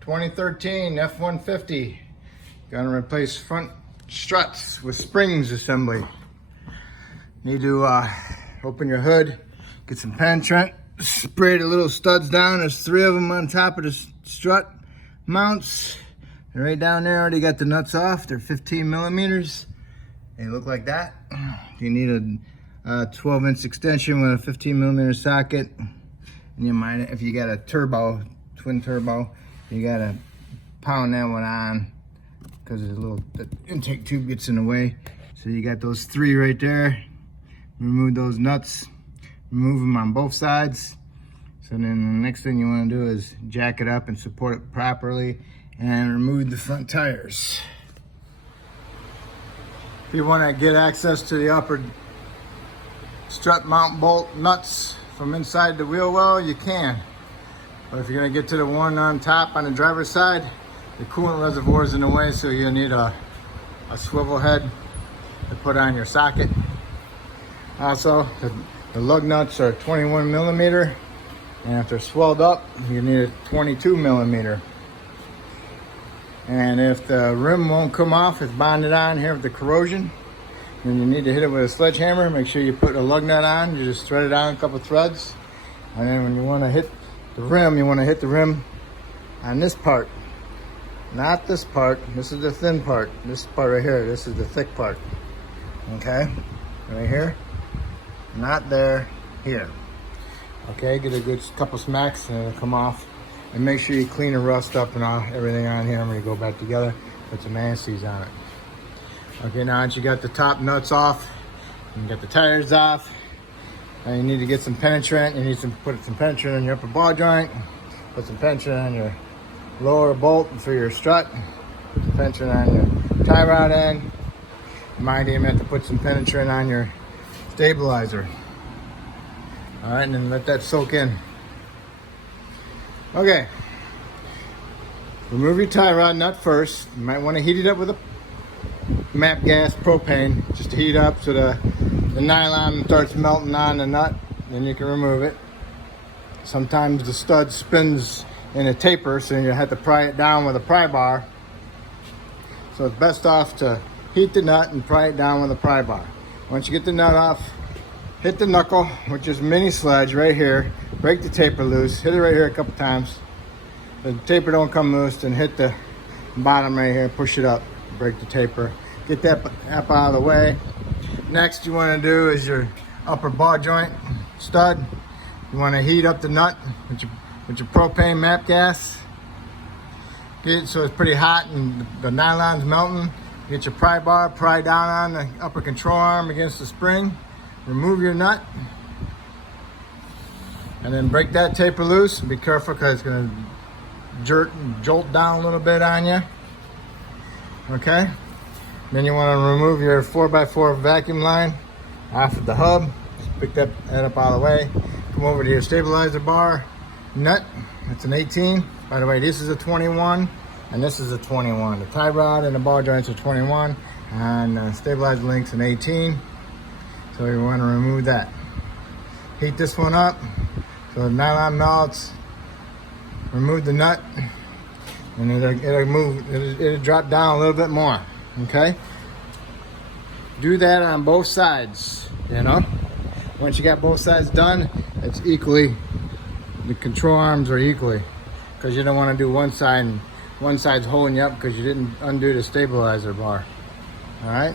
2013 F150. Gonna replace front struts with springs assembly. Need to open your hood, get some penetrant, spray the little studs down. There's 3 of them on top of the strut mounts. And right down there, already got the nuts off. They're 15 millimeters. They look like that. You need a 12-inch extension with a 15 millimeter socket. And you might, if you got a turbo, twin turbo, you gotta pound that one on because the intake tube gets in the way. So you got those 3 right there. Remove those nuts, remove them on both sides. So then the next thing you want to do is jack it up and support it properly and remove the front tires. If you want to get access to the upper strut mount bolt nuts from inside the wheel well, you can. But if you're going to get to the one on top on the driver's side, the coolant reservoir is in the way, so you'll need a swivel head to put on your socket. Also, the lug nuts are 21 millimeter, and if they're swelled up, you need a 22 millimeter. And if the rim won't come off, it's bonded on here with the corrosion, then you need to hit it with a sledgehammer. Make sure you put a lug nut on. You just thread it on a couple threads, and then when you want to hit the rim, you want to hit the rim on this part, not this part. This is the thin part. This part right here, this is the thick part. Okay, right here. Not there, here. Okay, get a good couple smacks and it'll come off. And make sure you clean the rust up and everything on here when you go back together. Put some anti-seize on it. Okay, now that you got the top nuts off, you got the tires off, now you need to get some penetrant. You need to put some penetrant in your upper ball joint. Put some penetrant on your lower bolt for your strut. Put some penetrant on your tie rod end. Mind you, you have to put some penetrant on your stabilizer. All right, and then let that soak in. Okay, remove your tie rod nut first. You might want to heat it up with a MAP gas propane, just to heat up so the nylon starts melting on the nut. Then you can remove it. Sometimes the stud spins in a taper, so you have to pry it down with a pry bar. So it's best off to heat the nut and pry it down with a pry bar. Once you get the nut off, hit the knuckle, which is mini sledge right here. Break the taper loose. Hit it right here a couple times. If the taper don't come loose, then hit the bottom right here. Push it up. Break the taper. Get that up out of the way. Next, you want to do is your upper ball joint stud. You want to heat up the nut with your propane MAP gas. Get it so it's pretty hot and the nylon's melting. Get your pry bar, pry down on the upper control arm against the spring. Remove your nut. And then break that taper loose. Be careful because it's going to jolt down a little bit on you. Okay. Then you want to remove your 4x4 vacuum line off of the hub. Just pick that up out of the way. Come over to your stabilizer bar nut. That's an 18. By the way, this is a 21. And this is a 21. The tie rod and the ball joints are 21, and stabilizer link's an 18. So you want to remove that. Heat this one up so the nylon melts. Remove the nut, and it'll move. It'll drop down a little bit more. Okay. Do that on both sides. You know. Once you got both sides done, it's equally. The control arms are equally, because you don't want to do one side and one side's holding you up because you didn't undo the stabilizer bar. All right,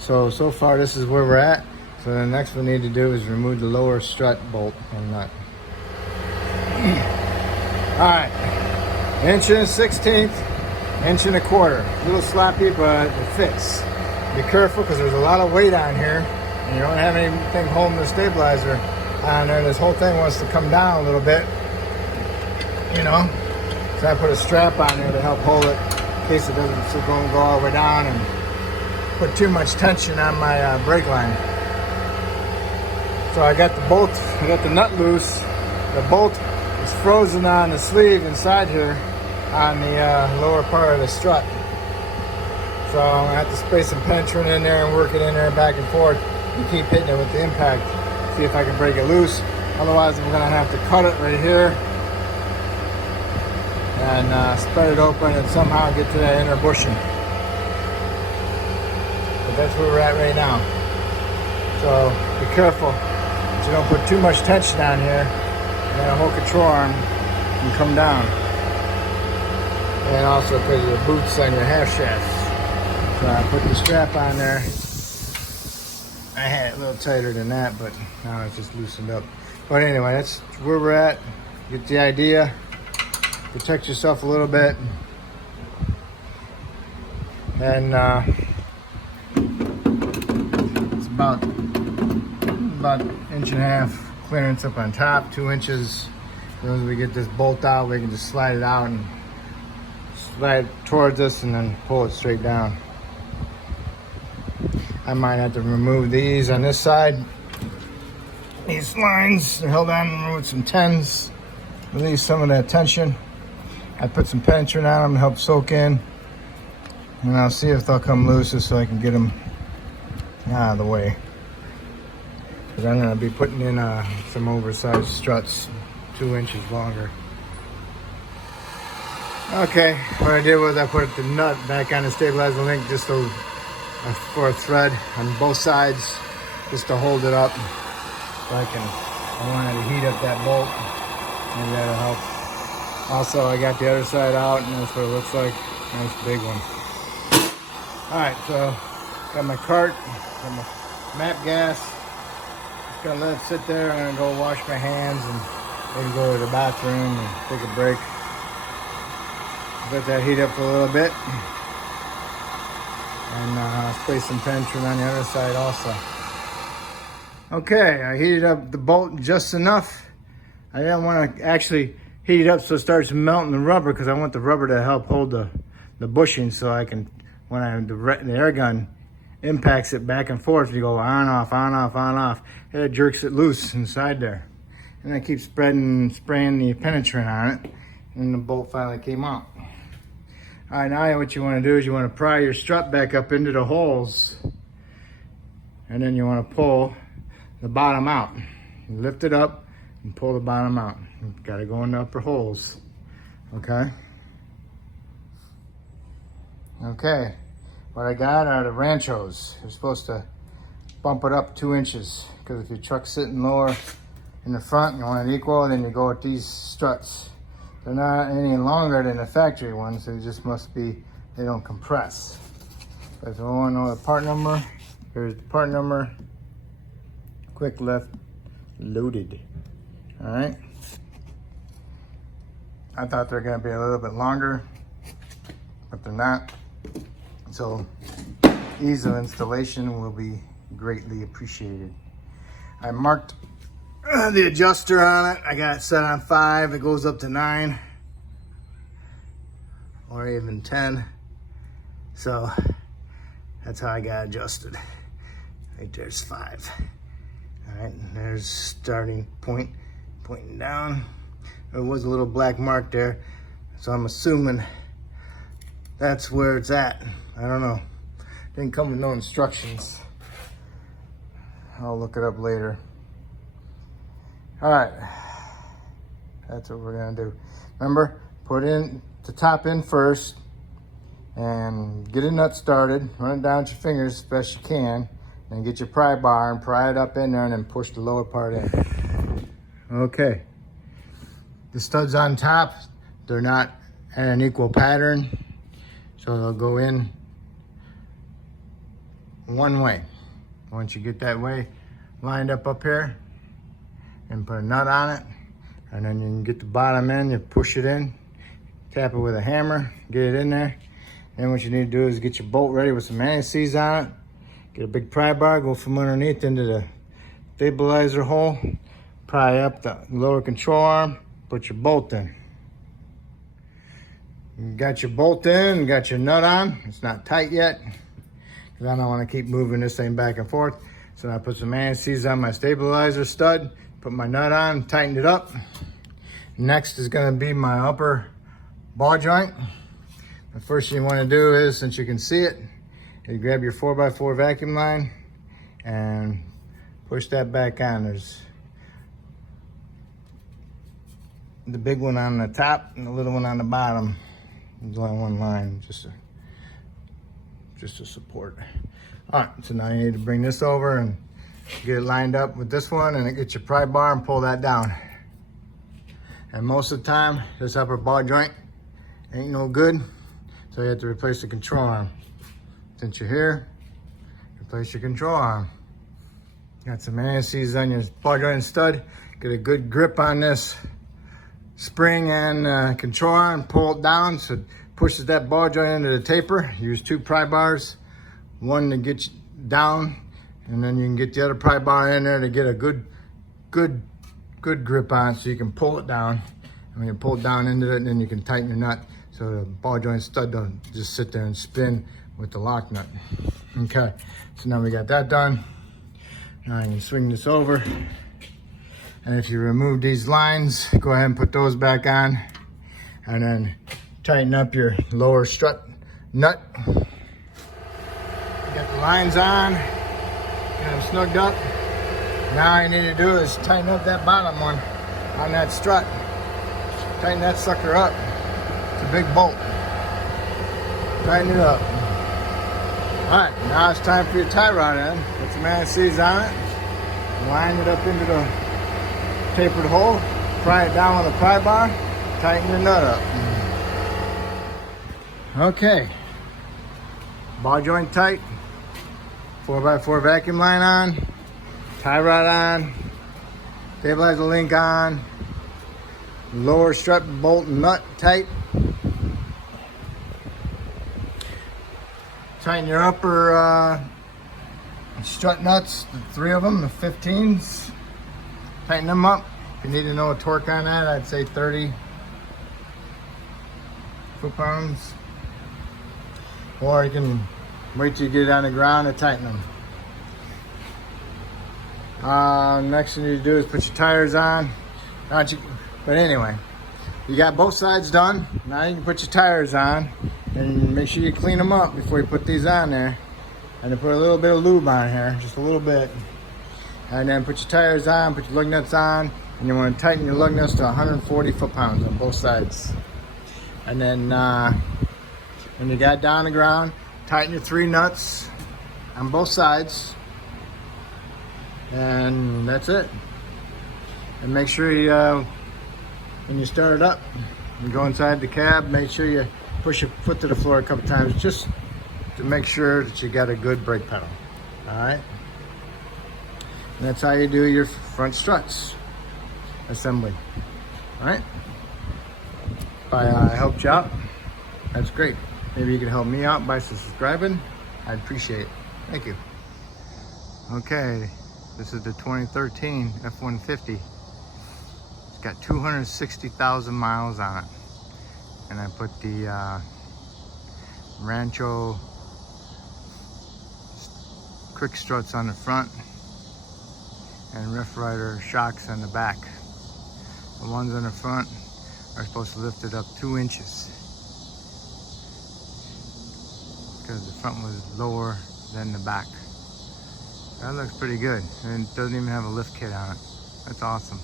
so far this is where we're at. So the next we need to do is remove the lower strut bolt and nut. All right, 1 1/16, 1 1/4. A little sloppy, but it fits. Be careful because there's a lot of weight on here and you don't have anything holding the stabilizer on there. This whole thing wants to come down a little bit, you know. So I put a strap on there to help hold it in case it doesn't go all the way down and put too much tension on my brake line. So I got the bolt, I got the nut loose. The bolt is frozen on the sleeve inside here on the lower part of the strut. So I'm gonna have to spray some penetrant in there and work it in there back and forth and keep hitting it with the impact. See if I can break it loose. Otherwise I'm gonna have to cut it right here and spread it open and somehow get to that inner bushing. But that's where we're at right now. So be careful that you don't put too much tension on here, and that whole control arm can come down. And also because of the boots on your half shafts. So I put the strap on there. I had it a little tighter than that, but now it's just loosened up. But anyway, that's where we're at. Get the idea. Protect yourself a little bit. And it's about an inch and a half clearance up on top, 2 inches. As we get this bolt out, we can just slide it out and slide it towards us and then pull it straight down. I might have to remove these on this side. These lines are held on with some 10s. Release some of that tension. I put some penetrant on them to help soak in. And I'll see if they'll come loose so I can get them out of the way. Because I'm going to be putting in some oversized struts, 2 inches longer. Okay, what I did was I put the nut back on the stabilizer link just so for a thread on both sides, just to hold it up. So I wanted to heat up that bolt. Maybe that'll help. Also, I got the other side out, and that's what it looks like. Nice big one. All right, so got my cart, got my map gas. Just gonna let it sit there. I'm gonna go wash my hands and maybe go to the bathroom and take a break. Let that heat up for a little bit. And spray some penetrant on the other side also. Okay, I heated up the bolt just enough. I didn't want to actually heat it up so it starts melting the rubber, because I want the rubber to help hold the bushing, so I can, when the air gun impacts it back and forth, you go on, off, on, off, on, off. It jerks it loose inside there. And I keep spraying the penetrant on it, and the bolt finally came out. All right, now what you want to do is you want to pry your strut back up into the holes, and then you want to pull the bottom out. You lift it up and pull the bottom out. You've got to go in the upper holes, okay? Okay, what I got are the Ranchos. You're supposed to bump it up 2 inches, because if your truck's sitting lower in the front and you want it equal, then you go with these struts. They're not any longer than the factory ones, so it just must be, they don't compress. But if you want to know the part number, here's the part number. Quick lift, loaded. All right. I thought they're going to be a little bit longer, but they're not. So ease of installation will be greatly appreciated. I marked the adjuster on it. I got it set on 5. It goes up to 9 or even 10. So that's how I got adjusted. Right there's 5. All right, and there's starting point, pointing down. There was a little black mark there, so I'm assuming that's where it's at. I don't know. Didn't come with no instructions. I'll look it up later. All right, that's what we're gonna do. Remember, put in the top in first and get a nut started. Run it down with your fingers as best you can, and get your pry bar and pry it up in there and then push the lower part in. Okay, the studs on top, they're not at an equal pattern, so they'll go in one way. Once you get that way lined up here, and put a nut on it, and then you can get the bottom in, you push it in, tap it with a hammer, get it in there. Then what you need to do is get your bolt ready with some anti-seize on it, get a big pry bar, go from underneath into the stabilizer hole, pry up the lower control arm, put your bolt in. You got your bolt in, you got your nut on. It's not tight yet, because I don't want to keep moving this thing back and forth. So I put some anti-seize on my stabilizer stud, put my nut on, tightened it up. Next is going to be my upper ball joint. The first thing you want to do is, since you can see it, you grab your 4x4 vacuum line and push that back on. There's the big one on the top and the little one on the bottom. There's only one line, just to support. All right, so now you need to bring this over and get it lined up with this one, and get your pry bar and pull that down. And most of the time, this upper ball joint ain't no good, so you have to replace the control arm. Since you're here, replace your control arm. Got some anti-seize on your ball joint and stud. Get a good grip on this spring and control arm, pull it down so it pushes that ball joint into the taper. Use 2 pry bars, one to get you down, and then you can get the other pry bar in there to get a good grip on, so you can pull it down. And when you pull it down into it, and then you can tighten your nut so the ball joint stud don't just sit there and spin with the lock nut. Okay, so now we got that done. Now you can swing this over. And if you remove these lines, go ahead and put those back on, and then tighten up your lower strut nut. You got the lines on, got them snugged up. Now all you need to do is tighten up that bottom one on that strut. Tighten that sucker up. It's a big bolt. Tighten it up. All right, now it's time for your tie rod in. Put some anti-seize on it. Line it up into the tapered hole, pry it down with a pry bar, tighten your nut up. Okay, ball joint tight, 4x4 vacuum line on, tie rod on, stabilizer link on, lower strut bolt and nut tight. Tighten your upper strut nuts, the 3 of them, the 15s. Tighten them up. If you need to know a torque on that, I'd say 30 foot-pounds. Or you can wait till you get it on the ground and tighten them. Next thing you do is put your tires on. But anyway, you got both sides done. Now you can put your tires on, and make sure you clean them up before you put these on there. And then put a little bit of lube on here, just a little bit. And then put your tires on, put your lug nuts on, and you want to tighten your lug nuts to 140 foot-pounds on both sides. And then when you got down the ground, tighten your 3 nuts on both sides. And that's it. And make sure you, when you start it up, you go inside the cab, make sure you push your foot to the floor a couple times, just to make sure that you got a good brake pedal. All right? And that's how you do your front struts assembly. All right? If I helped you out, that's great. Maybe you can help me out by subscribing. I'd appreciate it. Thank you. Okay, this is the 2013 F150. It's got 260,000 miles on it. And I put the Rancho quick struts on the front and Riff Rider shocks on the back. The ones on the front are supposed to lift it up 2 inches because the front was lower than the back. That looks pretty good, and it doesn't even have a lift kit on it. That's awesome.